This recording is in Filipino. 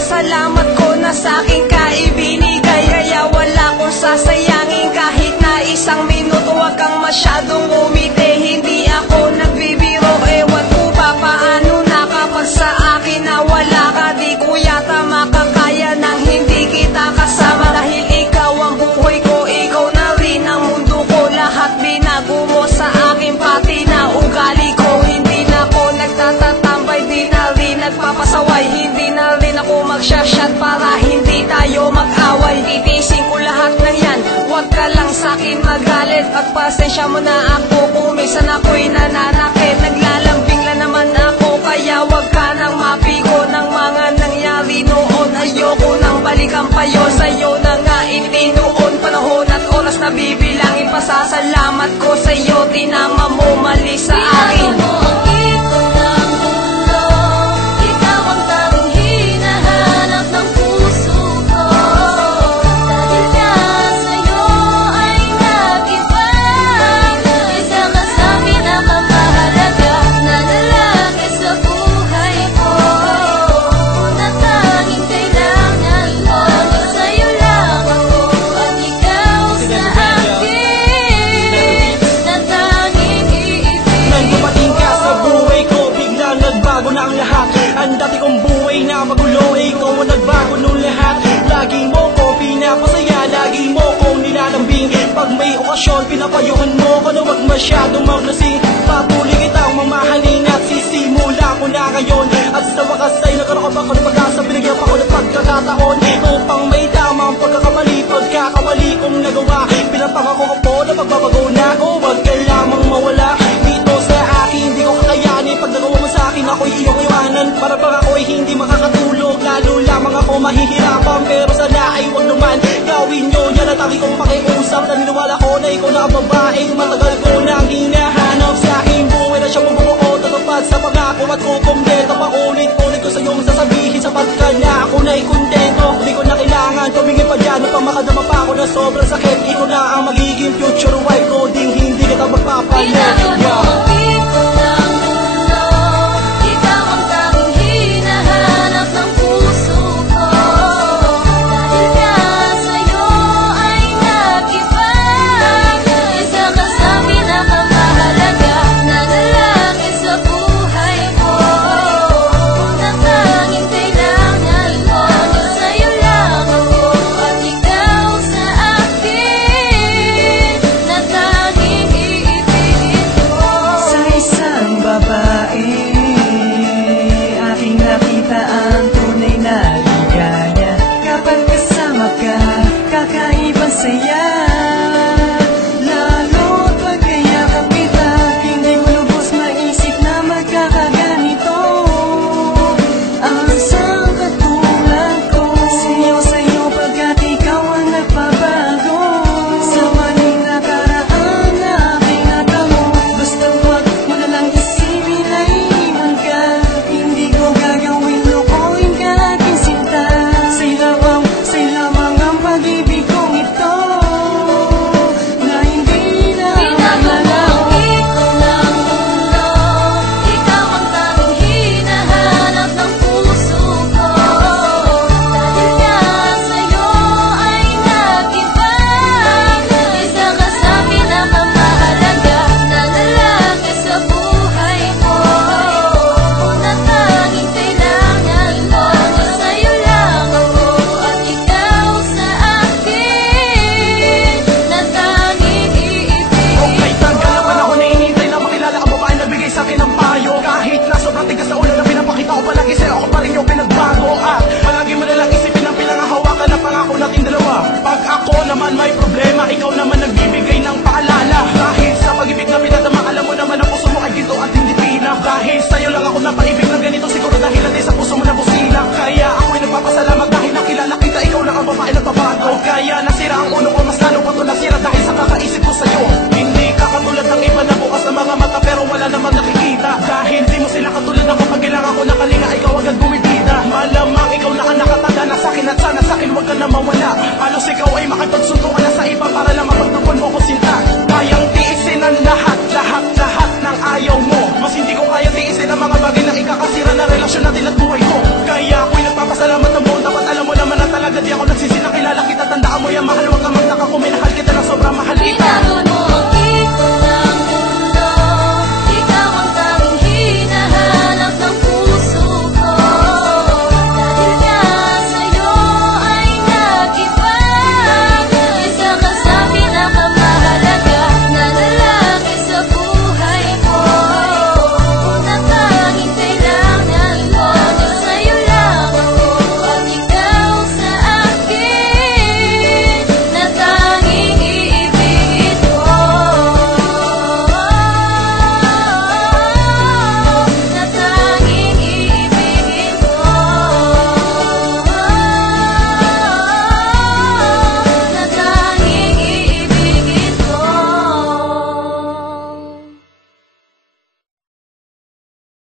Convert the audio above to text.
Salamat ko na sa'king kaibinigay, kaya wala kong sasayangin kahit na isang minuto. Huwag kang masyadong umiti, hindi ako nagbibiro. Ewan ko ba paano na kapag sa akin na wala ka, di ko yata makakaya nang hindi kita kasama. Dahil ikaw ang buhay ko, ikaw na rin ang mundo ko. Lahat binago mo sa akin, pati na ugali ko. Hindi na ako nagtatatambay, di na rin nagpapasaway. Hindi na rin ako magsashot para hindi tayo mag-away. Titisin ko lahat ng yan, huwag ka lang sa'kin magalit. Pagpasensya mo na ako kung minsan ako'y nananakit. Naglalambing lang naman ako, kaya huwag ka nang mapigo ng mga nangyari noon. Ayoko nang balikan pa yun, sa'yo na nga itinuon. Panahon at oras na bibilangin, pasasalamat ko sa'yo. Tinama mo mali sa akin. Ang dati kong buhay na magulo, ikaw ang nagbago nung lahat. Lagi mo ko pinapasaya, lagi mo kong nilalambing. Pag may okasyon, pinapayuhan mo ko na huwag masyadong maglasing. Patuloy kitang mamahalin at sisimula ko na ngayon. At sa wakas ay nagkaroon ako ng pag-asa, binigyan pa ko ng pagkakataon upang may tamang pagkakamali kong nagawa. Pinapangako ko po na pagbabago na ako, huwag ka lamang mawala dito sa akin. Hindi ko kakayanin pag nagawa mo sa akin, ako'y iyong iwanan. Para bang ako'y hindi makakatulog, lalo lamang ako mahihirapan. Pero sana ay huwag naman gawin nyo yan at aking kong pakiusap. Naniniwala ko na ikaw na ang babaeng matagal ko nang hinahanap. Sa aking buhay na siya mabubuo, tatapad sa pangako at kukumpleto. Paulit-ulit ko sa iyong sasabihin, sapat ka na ako na'y kontento. Hindi ko na kailangan tumingin pa dyan upang makadama pa ako na sobrang sakit. Ikaw na ang magiging future wife ko, ding hindi kita magpapalit. katulad ng kapag kailangan ko nakalinga, ikaw agad bumibida. Malamang ikaw nakatanda na sa'kin at sana sa'kin wag ka na mawala. Halos ikaw ay makipagsuntukan na sa iba para lang mapagtupan mo ko sinta. Kayang tiisin ang lahat ng ayaw mo. Mas hindi ko kaya tiisin ang mga bagay na ikakasira na relasyon natin at buhay ko. Kaya ako'y nagpapasalamat ng buong dapat alam mo naman na talaga di ako nagsisi na kilala kita. Tandaan mo yan mahal, wag ka magtaka kung may